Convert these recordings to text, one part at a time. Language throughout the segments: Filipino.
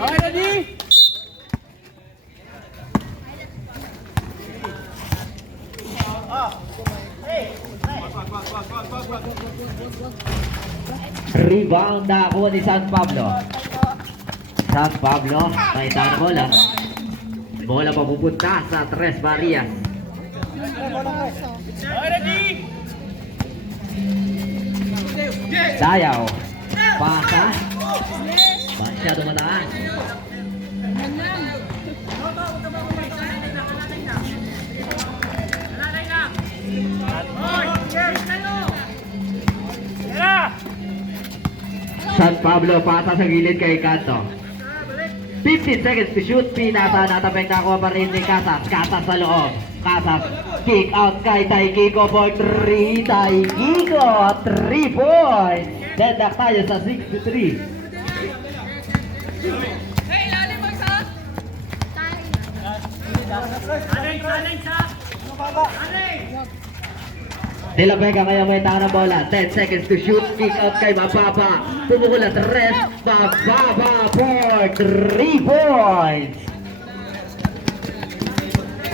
Okay, ready? Rebound na ako ni San Pablo. San Pablo, nakita na bola. Bola papupunta sa Tres Marias. Okay, ready? Dayaw. Pasa. Masyado mataas. San Pablo, pasa sa gilid kay Kanto. 15 seconds to shoot. Pinasa, natapeng nakuha pa rin ni Casas. Casas sa loob. Casas, kick out kay Taikiko for 3. Taikiko, 3 points. Dendak tayo sa 6-3. De La Vega ngayon may tanang bola. 10 seconds to shoot. Kick out kay Mababa. Pumukulat rest. Mababa for 3 points.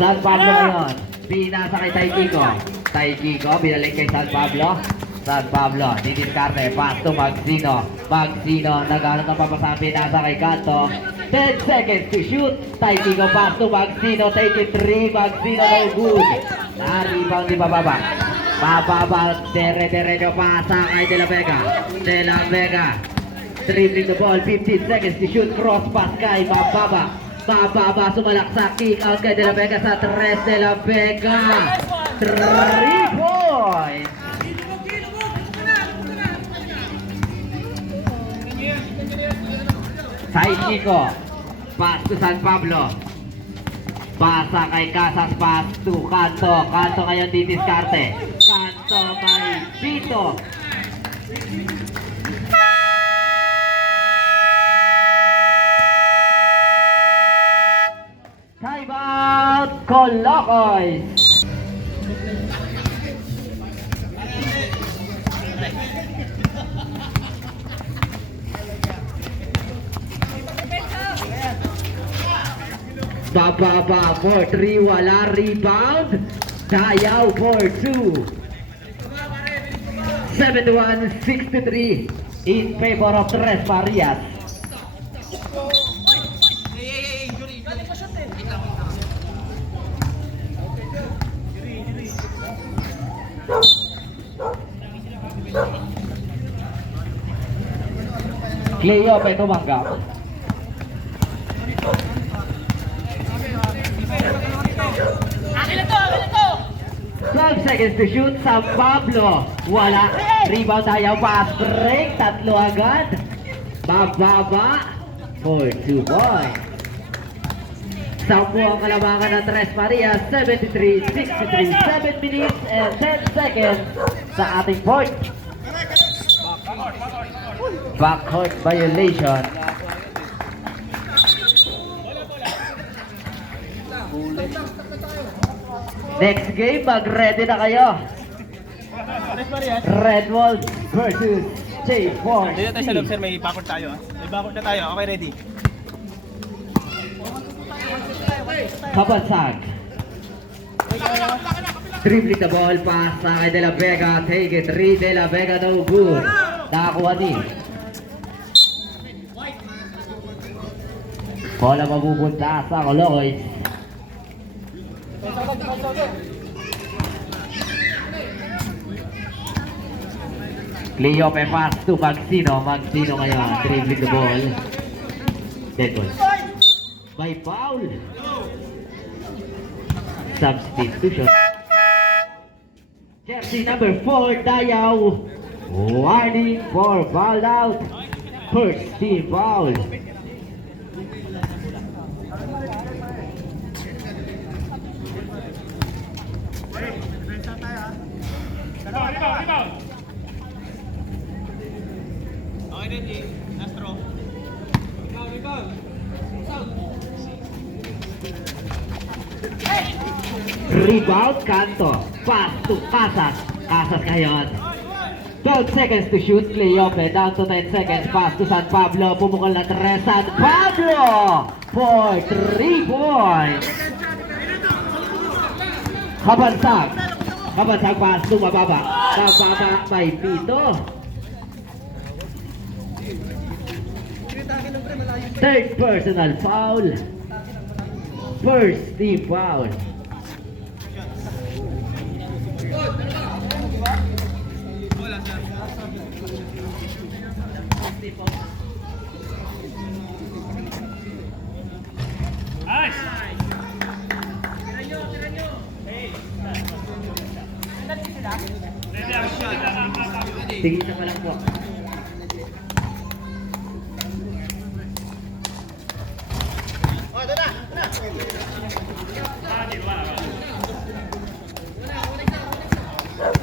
San Pablo ngayon. Pinasa kay Taikiko. Taikiko, binalik kay San Pablo. San Pablo, diniskarte. Pass to Magsino. Magsino, naghanap ng papasabi. Nasa kay Kanto. 10 seconds to shoot. Taikiko, pass to Magsino. Take it 3. Magsino, no good. Na-rebound di Mababa. Mababa, dere-derecho pasa kay De La Vega. De La Vega, dribbling the ball, 15 seconds to shoot, cross pass kay Mababa. Mababa, sumalaksak, kick out kay De La Vega sa Tres. De La Vega, 3 points. Taikiko, pass to San Pablo. Pasa kay Casas, pass to Kanto. Kanto ngayon ditiskarte. Kanto kay Pito. Time out, Colocoys. Bababa for 3, wala rebound. Dayaw for 2. 71-63 in favor of Tres Marias. Cleo pa tumanggap. 12 seconds to shoot. San Pablo, wala. Rebound tayo, pass break. 3 agad. Bababa for 2 points. 10 ang kalabangan ng Tres Marias. 73-63. 7 minutes and 10 seconds sa ating point. Backcourt violation. Next game, mag-ready na kayo. Red Wolves versus J4. Dito tayo sa loob, sir. May backcourt tayo. May backcourt na tayo. Okay, ready? Kabansag. Dribbling the ball, pass sa kay De La Vega. Take it, 3. De La Vega, no good. Nakakuha ni. Bola mapupunta sa Colocoys. Cleo pe pass to Magsino. Magsino ngayon, dribbling the ball. Dead ball. By foul. Substitution. Jersey number 4, Dayaw. Warning for foul out. First team foul. Okay, ready? Astro. Rebound, Kanto. Pass to Casas. Casas ngayon. 12 seconds to shoot. Cleope down to 10 seconds. Pass to San Pablo. Pumukol na 3. San Pablo for 3 points. Kabansag. Kabansag pass to mababa. Mababa may pito. Third personal foul. First team foul. Tingin na ka lang po.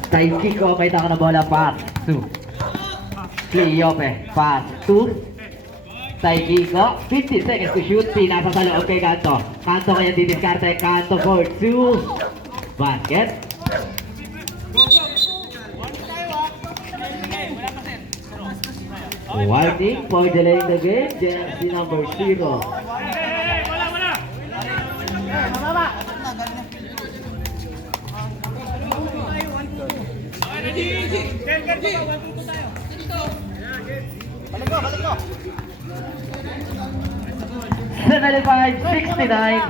Taiki ko, may taka na bola, pass to Cleope, pass to Taiki ko, 50 seconds to shoot, pinasa sa loob kay Kanto. Kanto kaya didiskarte, Kanto for 2. Basket. Warning for delaying the game, jersey number 0. Balik ko. 75-69.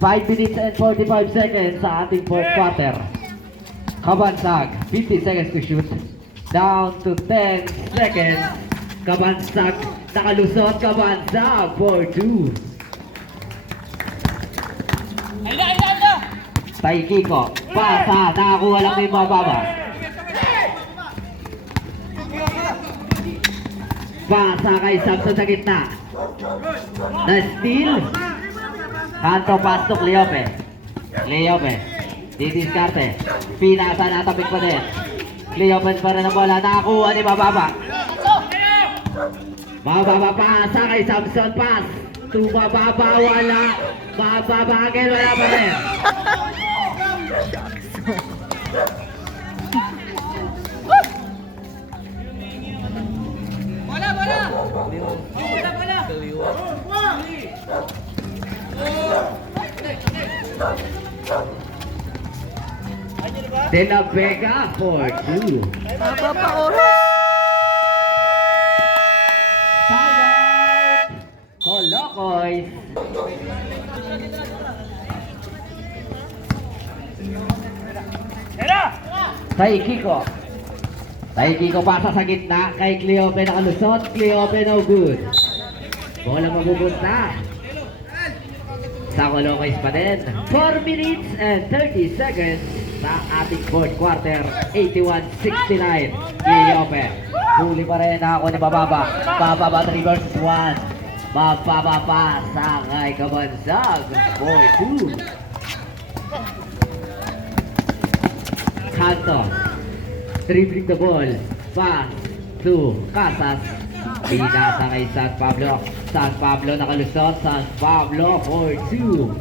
5 minutes and 45 seconds sa ating fourth quarter. Kabansag, 50 seconds to shoot. Down to 10 seconds. Kabansag, nakalusot. Kabansag for 2. Taiki ko, pasa, nakakuha lang yung mababa. Pasa kay Samson sa gitna. Na steal. Kanto pass to Cleope. Cleope. Didiskarte. Pinasa na tapik pa din. Cleope pa rin ang bola. Nakakuha ni Mababa. Mababa pasa kay Samson pass. To Mababa wala. Mababa again wala pa rin. De La Vega for 2. Haba pa oras. Timeout. Colocoy. Taiki ko. Taiki ko pasa sa gitna kay Cleope nakalusot. Cleope no good. Bola mabupunta sa Colocoy pa din. 4 minutes and 30 seconds sa ating fourth quarter. 81-69. Cleope. Huli pa rin ako ni Bababa. Bababa 3 versus 1. Bababa pa sa kay Kabansag. 4-2. Kanto. Dribbling the ball. Pass to Casas. Pinasa kay San Pablo. San Pablo nakalusot. San Pablo for 2.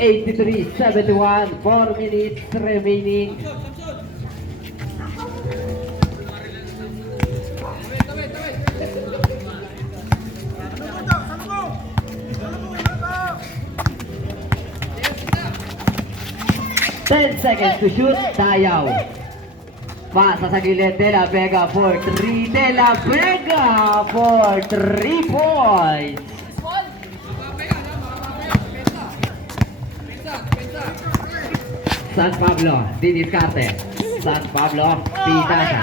83-71. 4 minutes remaining. Ten seconds to shoot. Tayaw. Pasa sa gilid. De La Vega for 3. De La Vega for 3 points. San Pablo. Didiskarte. San Pablo. Pinasa.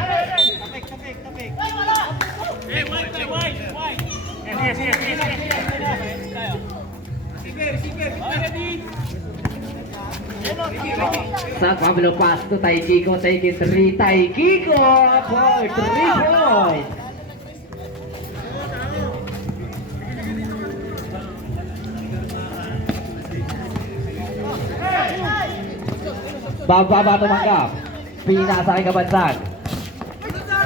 San Pablo pass to Taikiko. Take it 3. Taikiko for 3 points. Bababa tumanggap. Pinasa kay Kabansag.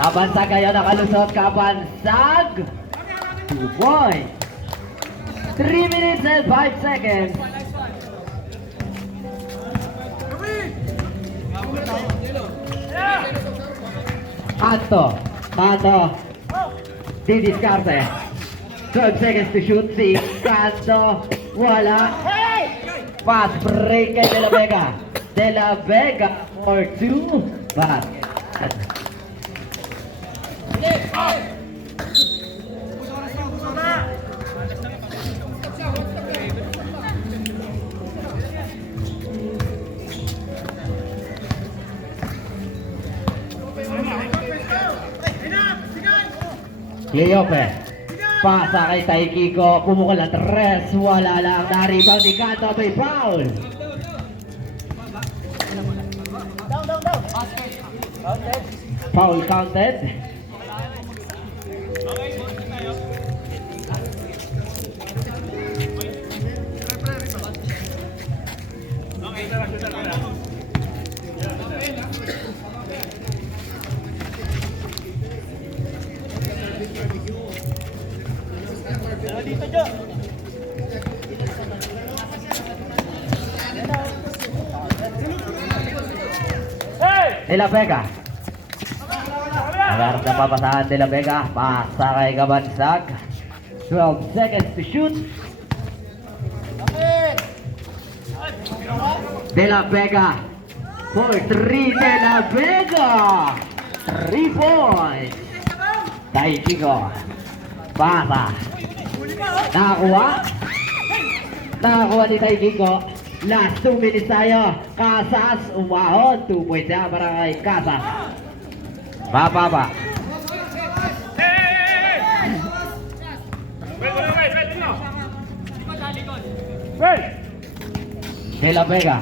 Kabansag kaya nakalusot. Kabansag. 2 points. 3 minutes and 5 seconds. Kanto. Didiskarte. 12 seconds to shoot. Si Kanto. Wala. Pass break kay De La Vega. De La Vega for 2. Pass. Cleope. Pasa kay Taikiko. Pumukol na 3. Wala lang. Naribang ni Kanto. May foul. Foul counted. Dito, Jo. De La Vega. Agarap na papasahan De La Vega. Pasa kay Gabansag. 12 seconds to shoot. De La Vega. For 3 De La Vega. 3 points. Taikiko. Pasa. Nakakuha. Nakakuha ni Taikiko. Last 2 minutes tayo. Casas, umahon. 2 points yan para kay Casas. Bababa. De La Vega.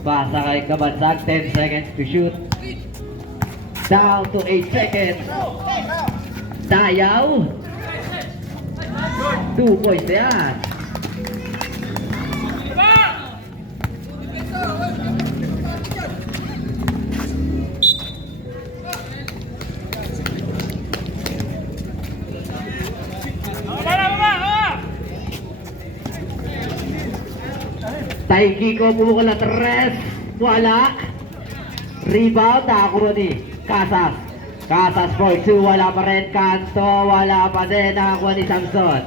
Pasa kay Kabansag. 10 seconds to shoot. Down to 8 seconds. Tayaw. 2 points yan. Taikiko pumukol na 3. Wala. Rebound. Nakakuha ni Casas. Casas for 2. Wala pa rin. Kanto. Wala pa din. Nakakuha ni Samson.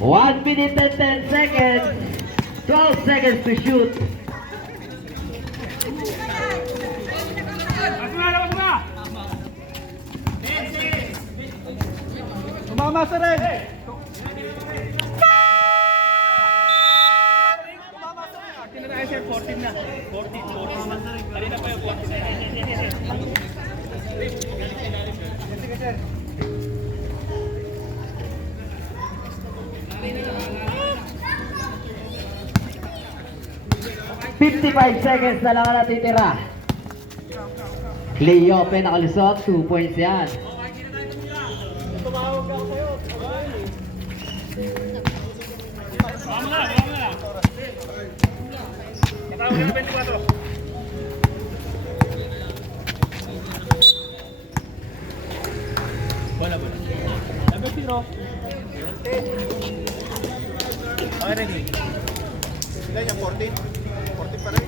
1 minute and 10 seconds. 12 seconds to shoot. Tumama sa red. Tingnan na siya 14 na. 14. Kanina pa yung 55 seconds na lang ang natitira. Cleope nakalusot. 2 points yan. Tumawag ako sa'yo. Tama na. Matawag na 24. Bola. Number 0. Okay, ready. Sila niya 40. 40 pa rin.